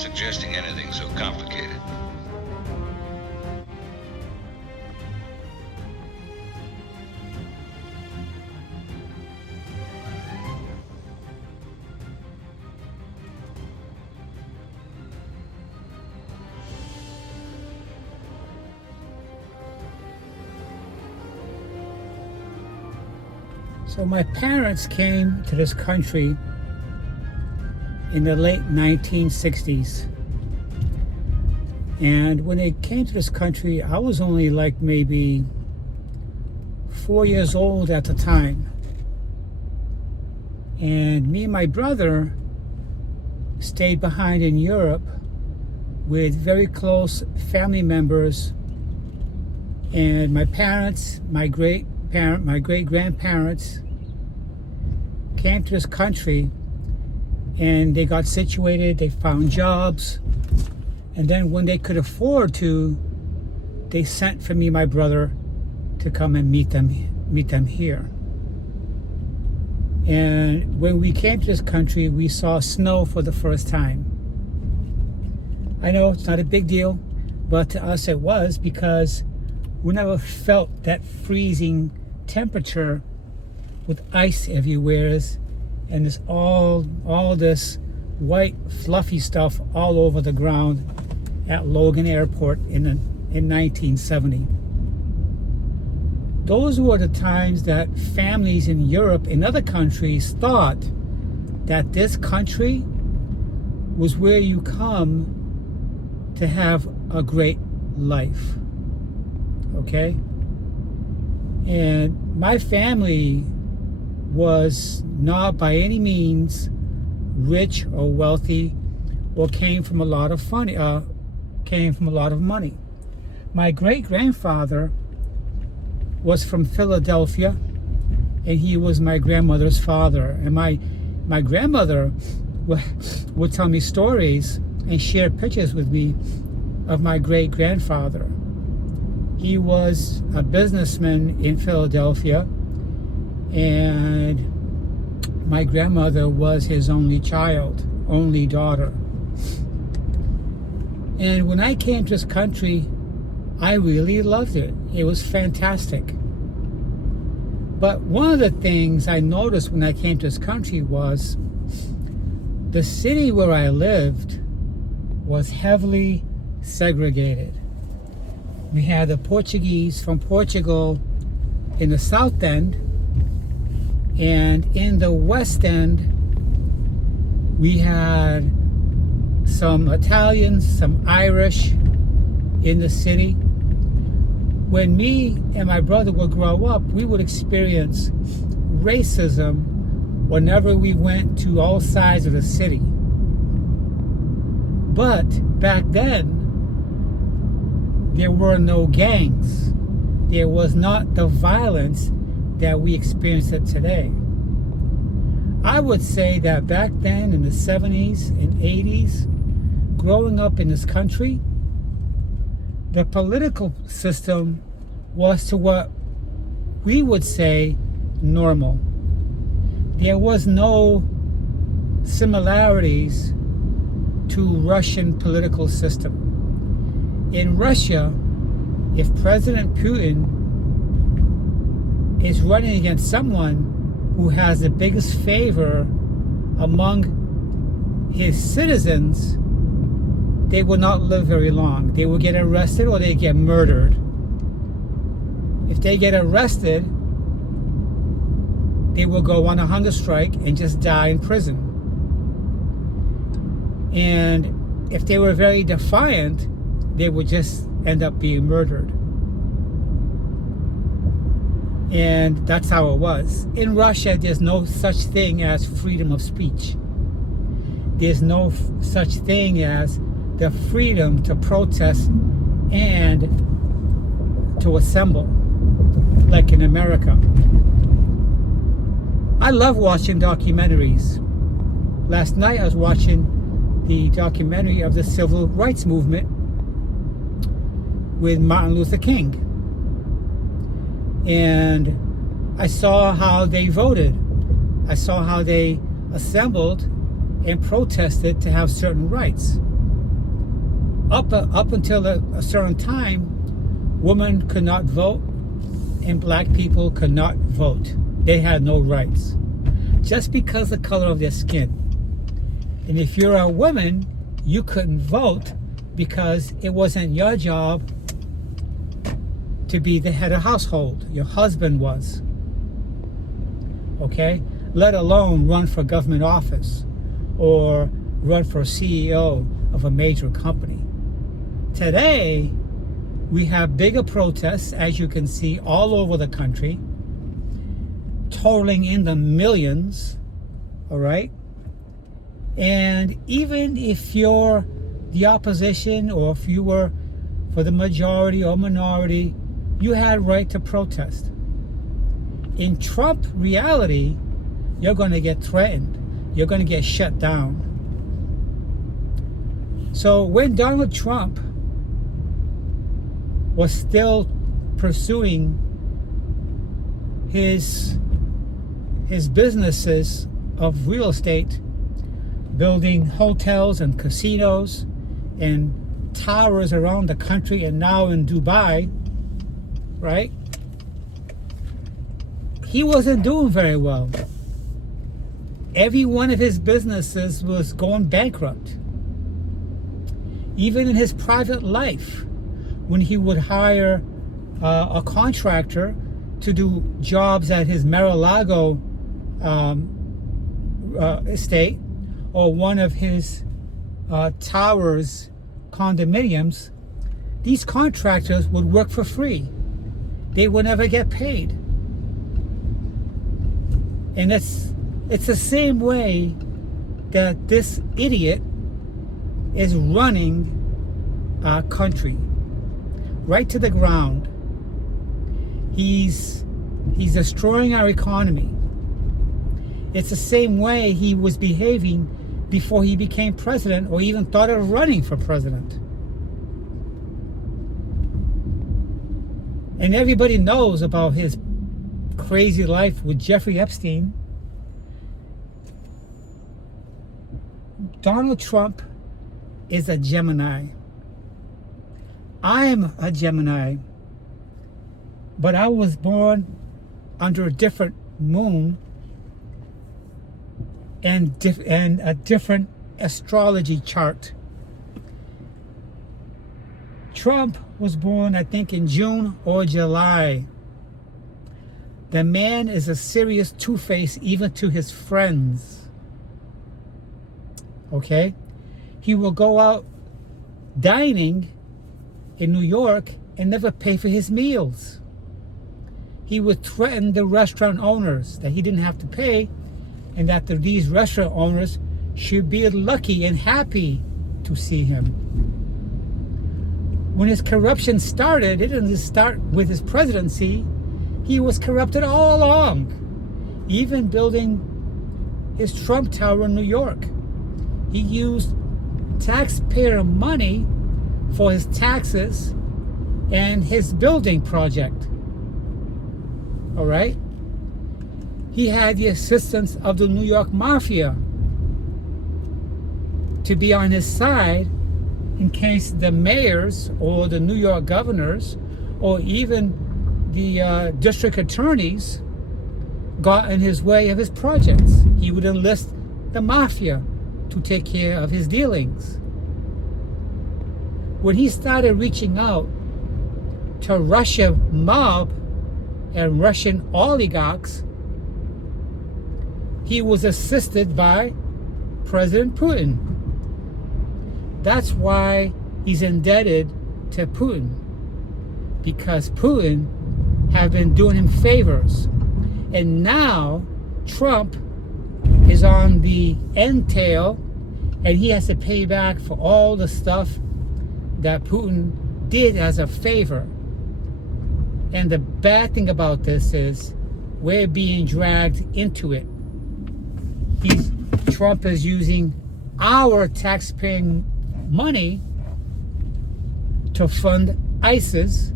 suggesting anything so complicated. So my parents came to this country in the late 1960s. And when they came to this country, I was only like maybe 4 years old at the time. And me and my brother stayed behind in Europe with very close family members. And my parents, my great-grandparents came to this country, and they got situated, they found jobs, and then when they could afford to, they sent for me and my brother to come and meet them here. And when we came to this country, we saw snow for the first time. I know it's not a big deal, but to us it was, because we never felt that freezing temperature with ice everywhere, and this all this white fluffy stuff all over the ground at Logan Airport in 1970. Those were the times that families in Europe and other countries thought that this country was where you come to have a great life. Okay? And my family was not by any means rich or wealthy, or came from a lot of money. My great-grandfather was from Philadelphia, and he was my grandmother's father. And my grandmother would tell me stories and share pictures with me of my great-grandfather. He was a businessman in Philadelphia, and my grandmother was his only daughter. And when I came to this country, I really loved it. It was fantastic. But one of the things I noticed when I came to this country was the city where I lived was heavily segregated. We had the Portuguese from Portugal in the south end, and in the west end we had some Italians, some Irish in the city. When me and my brother would grow up, we would experience racism whenever we went to all sides of the city. But back then, there were no gangs. There was not the violence that we experience it today. I would say that back then in the 70s and 80s, growing up in this country, the political system was to what we would say normal. There was no similarities to Russian political system. In Russia, if President Putin is running against someone who has the biggest favor among his citizens, they will not live very long. They will get arrested or they get murdered. If they get arrested, they will go on a hunger strike and just die in prison. And if they were very defiant, they would just end up being murdered. And that's how it was. In Russia, there's no such thing as freedom of speech. There's no such thing as the freedom to protest and to assemble, like in America. I love watching documentaries. Last night I was watching the documentary of the civil rights movement with Martin Luther King. And I saw how they voted. I saw how they assembled and protested to have certain rights. up until a certain time, women could not vote and black people could not vote. They had no rights, just because of the color of their skin. And if you're a woman, you couldn't vote because it wasn't your job to be the head of household. Your husband was. Okay? Let alone run for government office or run for CEO of a major company. Today, we have bigger protests, as you can see, all over the country, totaling in the millions, all right? And even if you're the opposition or if you were for the majority or minority, you had right to protest. In Trump reality, you're going to get threatened. You're going to get shut down. So when Donald Trump was still pursuing his businesses of real estate, building hotels and casinos and towers around the country and now in Dubai, right? He wasn't doing very well. Every one of his businesses was going bankrupt. Even in his private life, when he would hire a contractor to do jobs at his Mar-a-Lago estate or one of his towers condominiums, these contractors would work for free. They would never get paid. And it's the same way that this idiot is running our country right to the ground. He's destroying our economy. It's the same way he was behaving before he became president or even thought of running for president. And everybody knows about his crazy life with Jeffrey Epstein. Donald Trump is a Gemini. I'm a Gemini, but I was born under a different moon and a different astrology chart. Trump was born, I think, in June or July. The man is a serious two-face even to his friends. Okay? He will go out dining in New York and never pay for his meals. He would threaten the restaurant owners that he didn't have to pay and that these restaurant owners should be lucky and happy to see him. When his corruption started, it didn't start with his presidency. He was corrupted all along, even building his Trump Tower in New York. He used taxpayer money for his taxes and his building project. All right? He had the assistance of the New York Mafia to be on his side in case the mayors or the New York governors or even the district attorneys got in his way of his projects. He would enlist the mafia to take care of his dealings. When he started reaching out to Russian mob and Russian oligarchs, he was assisted by President Putin. That's why he's indebted to Putin, because Putin have been doing him favors. And now Trump is on the entail and he has to pay back for all the stuff that Putin did as a favor. And the bad thing about this is we're being dragged into it. Trump is using our taxpaying money to fund ISIS,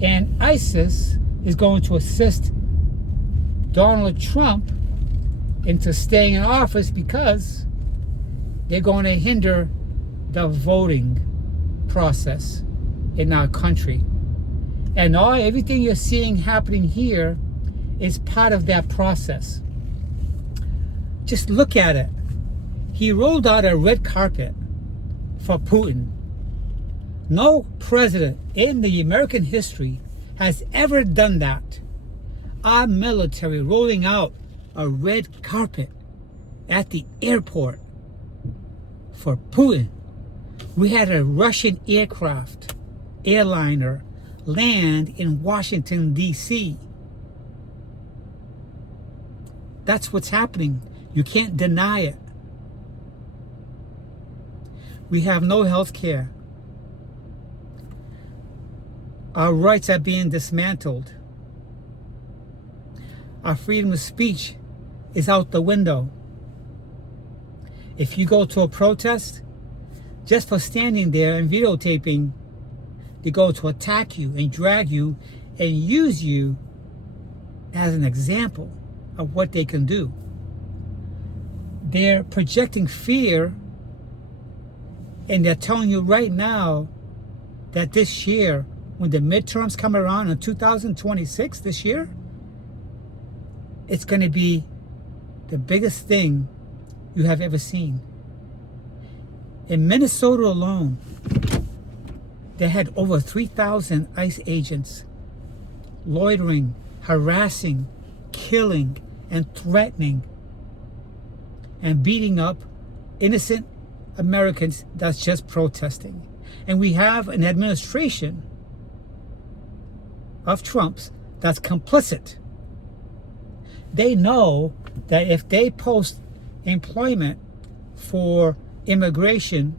and ISIS is going to assist Donald Trump into staying in office because they're going to hinder the voting. process in our country. And everything you're seeing happening here is part of that process. Just look at it. He rolled out a red carpet for Putin. No president in the American history has ever done that. Our military rolling out a red carpet at the airport for Putin. We had a Russian airliner, land in Washington, D.C. That's what's happening. You can't deny it. We have no health care. Our rights are being dismantled. Our freedom of speech is out the window. If you go to a protest, just for standing there and videotaping, they go to attack you and drag you and use you as an example of what they can do. They're projecting fear, and they're telling you right now that this year, when the midterms come around in 2026, this year, it's going to be the biggest thing you have ever seen. In Minnesota alone, they had over 3,000 ICE agents loitering, harassing, killing, and threatening, and beating up innocent Americans that's just protesting. And we have an administration of Trump's that's complicit. They know that if they post employment for immigration,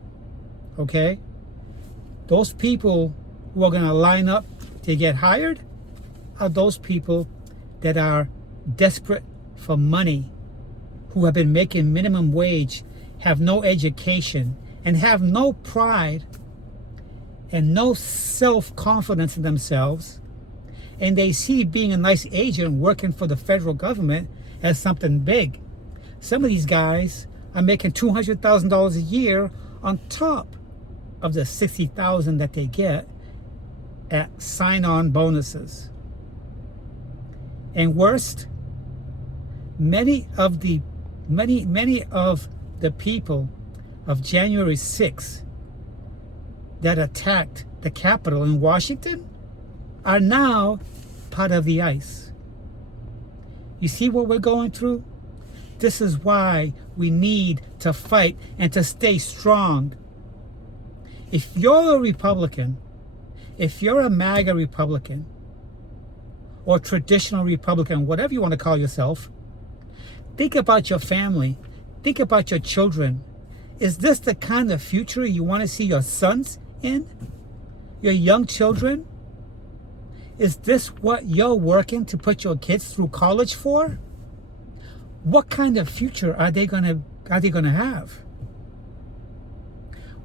okay, those people who are going to line up to get hired are those people that are desperate for money, who have been making minimum wage, have no education, and have no pride and no self-confidence in themselves. And they see being a nice agent working for the federal government as something big. Some of these guys are making $200,000 a year on top of the $60,000 that they get at sign-on bonuses. And worst, many of the people of January 6th that attacked the Capitol in Washington are now part of the ICE. You see what we're going through? This is why we need to fight and to stay strong. If you're a Republican, if you're a MAGA Republican, or traditional Republican, whatever you want to call yourself, think about your family. Think about your children. Is this the kind of future you want to see your sons in? Your young children? Is this what you're working to put your kids through college for? What kind of future are they gonna have?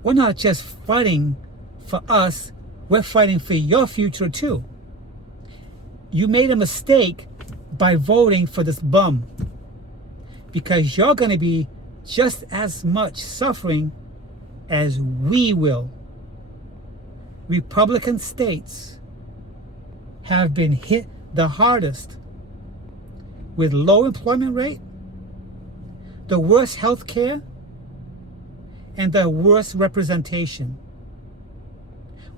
We're not just fighting for us, we're fighting for your future too. You made a mistake by voting for this bum, because you're going to be just as much suffering as we will. Republican states have been hit the hardest with low employment rate, the worst health care, and the worst representation.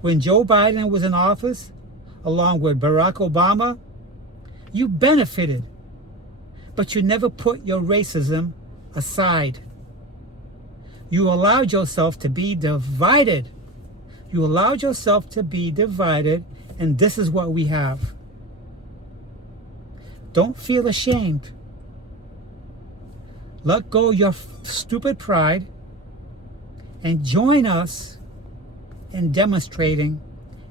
When Joe Biden was in office, along with Barack Obama, you benefited, but you never put your racism aside. You allowed yourself to be divided. You allowed yourself to be divided, and this is what we have. Don't feel ashamed. Let go of your stupid pride and join us in demonstrating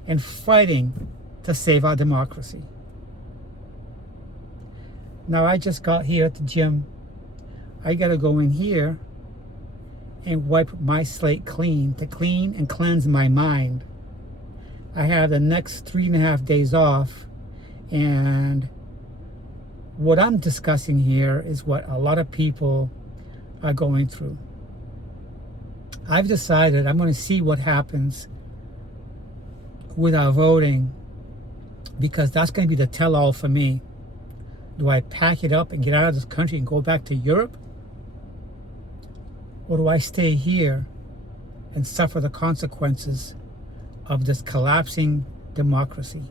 and fighting to save our democracy. Now, I just got here at the gym. I gotta go in here and wipe my slate clean, to clean and cleanse my mind. I have the next 3.5 days off, and what I'm discussing here is what a lot of people are going through. I've decided I'm going to see what happens with our voting, because that's going to be the tell-all for me. Do I pack it up and get out of this country and go back to Europe? Or do I stay here and suffer the consequences of this collapsing democracy?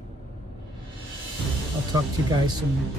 I'll talk to you guys soon.